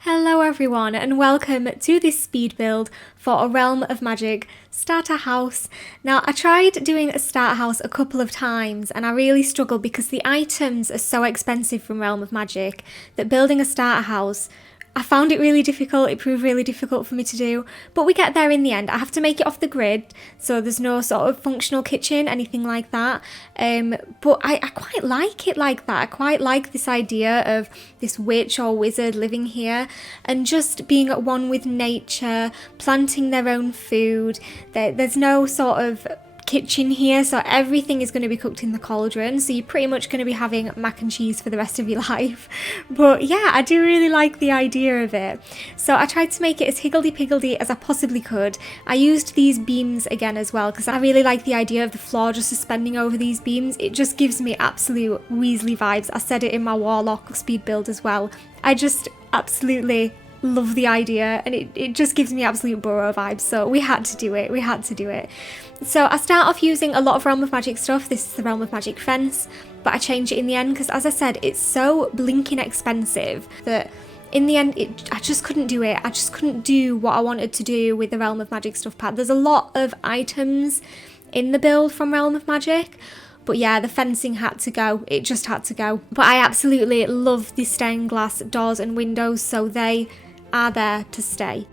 Hello everyone and welcome to this speed build for a Realm of Magic starter house. Now I tried doing a starter house a couple of times and I really struggled because the items are so expensive from Realm of Magic that building a starter house, I found it really difficult. It proved really difficult for me to do, but we get there in the end. I have to make it off the grid, so there's no sort of functional kitchen, anything like that. But I quite like it like that. I quite like this idea of this witch or wizard living here and just being at one with nature, planting their own food. There's no sort of kitchen here, so everything is going to be cooked in the cauldron, so you're pretty much going to be having mac and cheese for the rest of your life. But yeah, I do really like the idea of it, so I tried to make it as higgledy-piggledy as I possibly could. I used these beams again as well because I really like the idea of the floor just suspending over these beams. It just gives me absolute Weasley vibes. I said it in my Warlock speed build as well. I just absolutely love the idea and it just gives me absolute Burrow vibes, so we had to do it. So I start off using a lot of Realm of Magic stuff. This is the Realm of Magic fence, but I changed it in the end because, as I said, it's so blinking expensive that in the end I just couldn't do it. I just couldn't do what I wanted to do with the Realm of Magic stuff pad. There's a lot of items in the build from Realm of Magic, but yeah, the fencing had to go. It just had to go. But I absolutely love the stained glass doors and windows, so they are there to stay.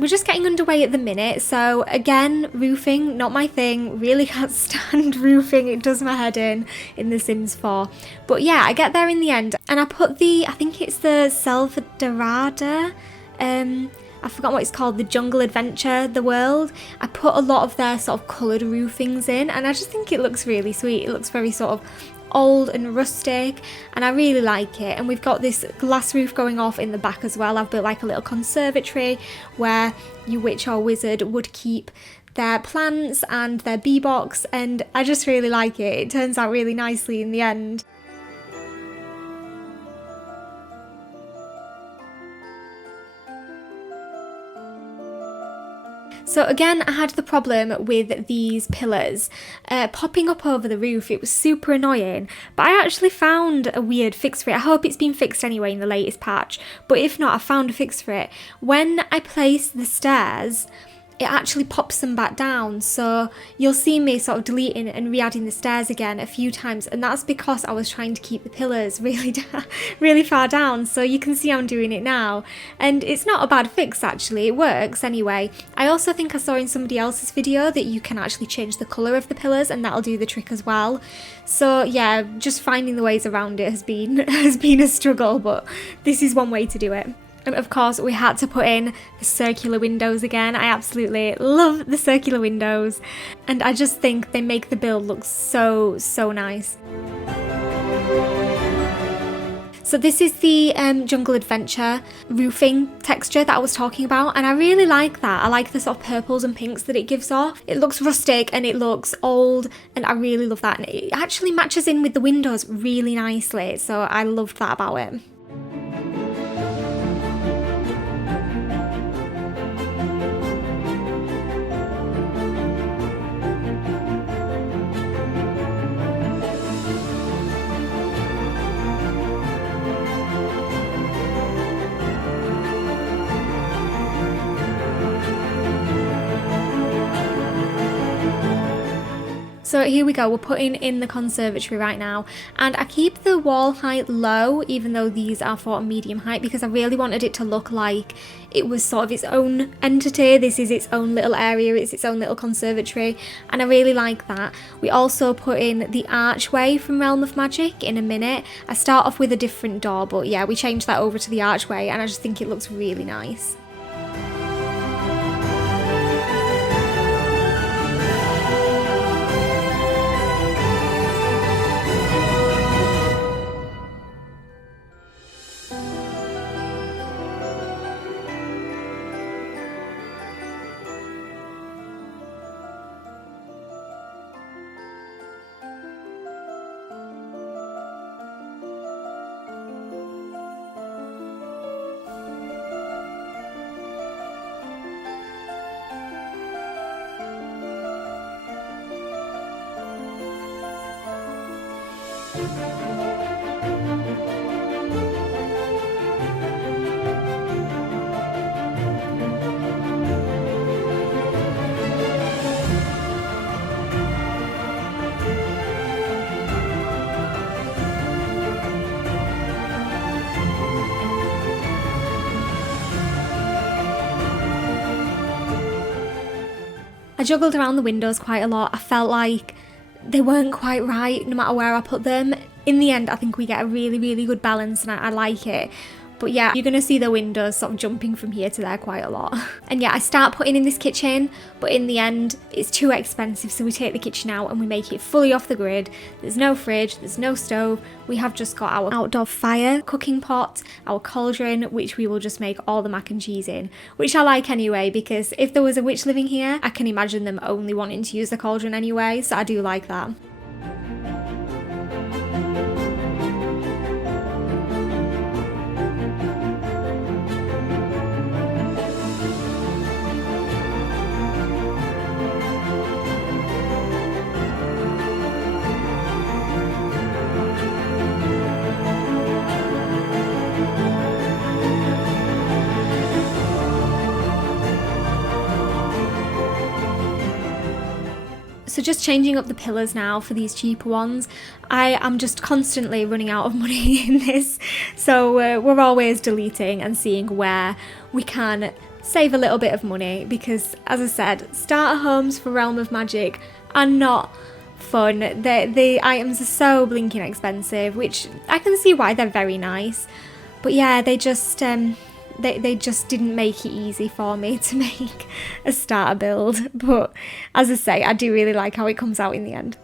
We're just getting underway at the minute, so again, roofing, not my thing, really can't stand roofing, it does my head in The Sims 4. But yeah, I get there in the end, and I put I think it's the Selva Dorada, I forgot what it's called, the Jungle Adventure, the world. I put a lot of their sort of coloured roofings in, and I just think it looks really sweet. It looks very sort of old and rustic and I really like it. And we've got this glass roof going off in the back as well. I've built like a little conservatory where your witch or wizard would keep their plants and their bee box, and I just really like it. It turns out really nicely in the end. So again, I had the problem with these pillars popping up over the roof. It was super annoying, but I actually found a weird fix for it. I hope it's been fixed anyway in the latest patch, but if not, I found a fix for it. When I place the stairs, it actually pops them back down, so you'll see me sort of deleting and re-adding the stairs again a few times, and that's because I was trying to keep the pillars really far down, so you can see I'm doing it now, and it's not a bad fix actually, it works anyway. I also think I saw in somebody else's video that you can actually change the colour of the pillars and that'll do the trick as well. So yeah, just finding the ways around it has been a struggle, but this is one way to do it. And of course we had to put in the circular windows again. I absolutely love the circular windows and I just think they make the build look so nice. So this is the Jungle Adventure roofing texture that I was talking about, and I really like that. I like the sort of purples and pinks that it gives off. It looks rustic and it looks old and I really love that, and it actually matches in with the windows really nicely, so I loved that about it. So here we go, we're putting in the conservatory right now, and I keep the wall height low even though these are for a medium height because I really wanted it to look like it was sort of its own entity. This is its own little area, it's its own little conservatory, and I really like that. We also put in the archway from Realm of Magic in a minute. I start off with a different door, but yeah, we changed that over to the archway and I just think it looks really nice. I juggled around the windows quite a lot. I felt like they weren't quite right no matter where I put them. In the end, I think we get a really, really good balance and I like it. But yeah, you're going to see the windows sort of jumping from here to there quite a lot. And yeah, I start putting in this kitchen, but in the end, it's too expensive. So we take the kitchen out and we make it fully off the grid. There's no fridge, there's no stove. We have just got our outdoor fire cooking pot, our cauldron, which we will just make all the mac and cheese in, which I like anyway, because if there was a witch living here, I can imagine them only wanting to use the cauldron anyway. So I do like that. So just changing up the pillars now for these cheaper ones. I am just constantly running out of money in this. So we're always deleting and seeing where we can save a little bit of money, because as I said, starter homes for Realm of Magic are not fun. The items are so blinking expensive, which I can see why they're very nice. But yeah, they just didn't make it easy for me to make a starter build. But as I say, I do really like how it comes out in the end.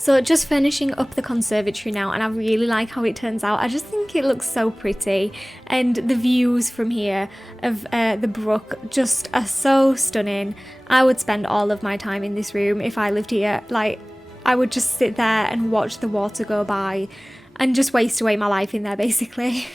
So just finishing up the conservatory now, and I really like how it turns out. I just think it looks so pretty, and the views from here of the brook just are so stunning. I would spend all of my time in this room if I lived here. Like, I would just sit there and watch the water go by and just waste away my life in there, basically.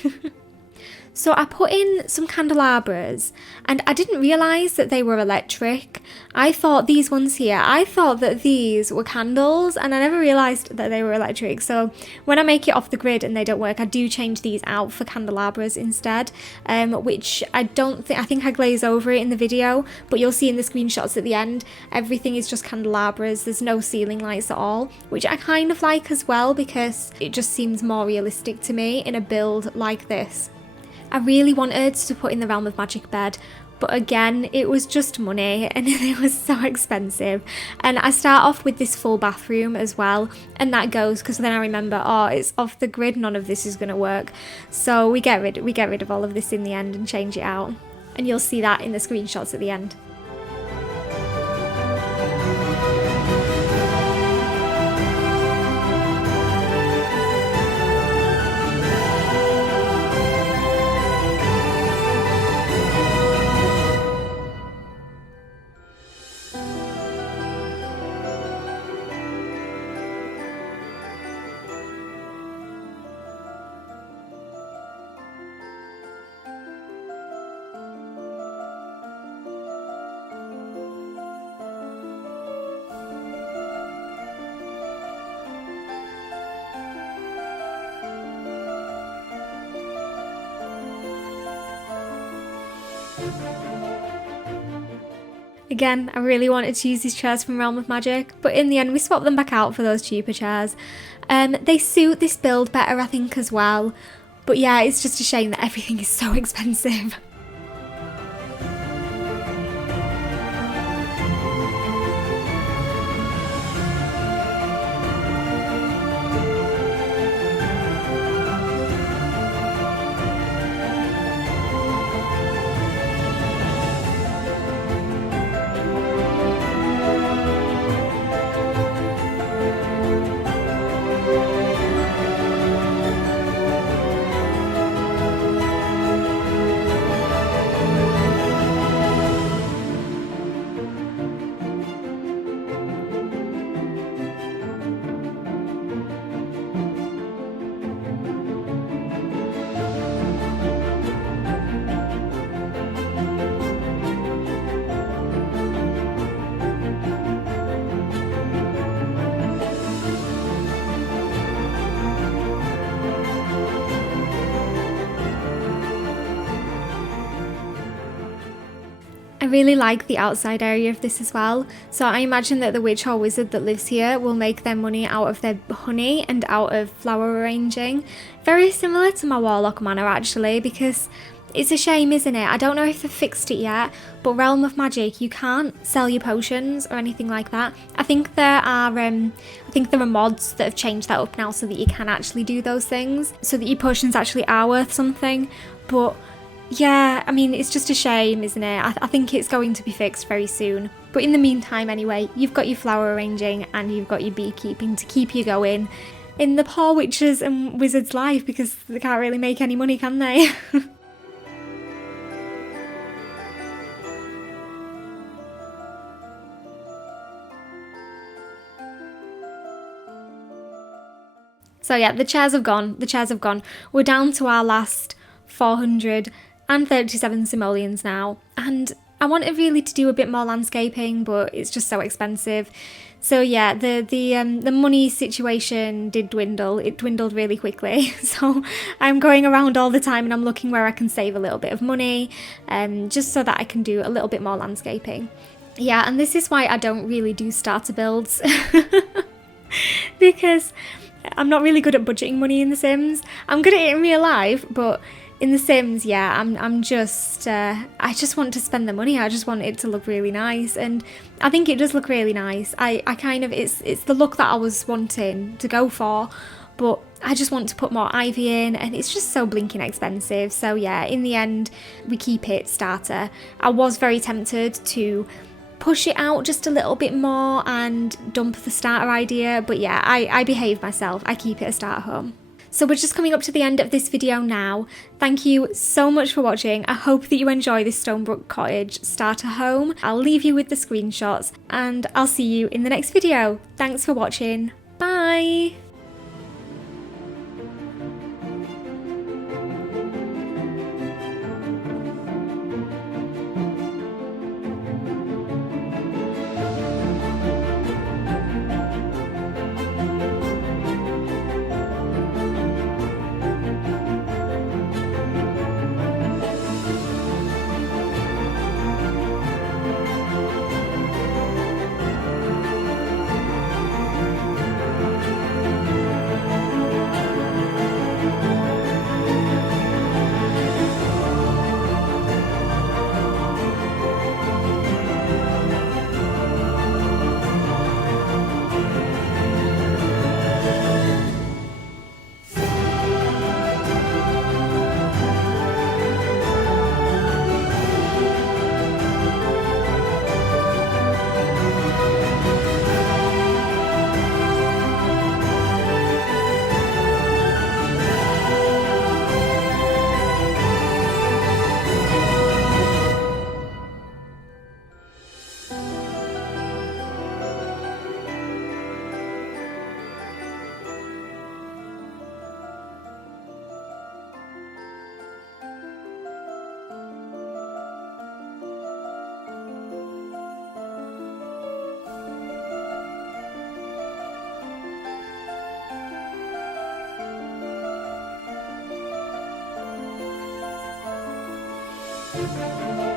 So I put in some candelabras, and I didn't realise that they were electric. I thought these ones here, I thought that these were candles, and I never realised that they were electric. So when I make it off the grid and they don't work, I do change these out for candelabras instead, which I think I glaze over it in the video, but you'll see in the screenshots at the end, everything is just candelabras. There's no ceiling lights at all, which I kind of like as well, because it just seems more realistic to me in a build like this. I really wanted to put in the Realm of Magic bed, but again, it was just money and it was so expensive. And I start off with this full bathroom as well, and that goes because then I remember, oh, it's off the grid, none of this is going to work. So we get rid of all of this in the end and change it out. And you'll see that in the screenshots at the end. Again, I really wanted to use these chairs from Realm of Magic, but in the end we swapped them back out for those cheaper chairs. They suit this build better, I think, as well. But yeah, it's just a shame that everything is so expensive. I really like the outside area of this as well. So I imagine that the witch or wizard that lives here will make their money out of their honey and out of flower arranging. Very similar to my Warlock Manor actually, because it's a shame, isn't it? I don't know if they've fixed it yet, but Realm of Magic, you can't sell your potions or anything like that. I think there are mods that have changed that up now so that you can actually do those things, so that your potions actually are worth something. But yeah, I mean, it's just a shame, isn't it? I think it's going to be fixed very soon. But in the meantime, anyway, you've got your flower arranging and you've got your beekeeping to keep you going in the poor witches and wizards' life, because they can't really make any money, can they? So yeah, the chairs have gone. We're down to our last 437 simoleons now. And I wanted really to do a bit more landscaping, but it's just so expensive. So yeah, the money situation did dwindle. It dwindled really quickly. So I'm going around all the time and I'm looking where I can save a little bit of money, just so that I can do a little bit more landscaping. Yeah, and this is why I don't really do starter builds. Because I'm not really good at budgeting money in The Sims. I'm good at it in real life, but in The Sims, yeah, I'm just, I just want to spend the money. I just want it to look really nice, and I think it does look really nice. I kind of, it's the look that I was wanting to go for, but I just want to put more ivy in, and it's just so blinking expensive. So yeah, in the end, we keep it starter. I was very tempted to push it out just a little bit more and dump the starter idea, but yeah, I behave myself. I keep it a starter home. So we're just coming up to the end of this video now. Thank you so much for watching. I hope that you enjoy this Stonebrook Cottage starter home. I'll leave you with the screenshots and I'll see you in the next video. Thanks for watching. Bye! Thank you.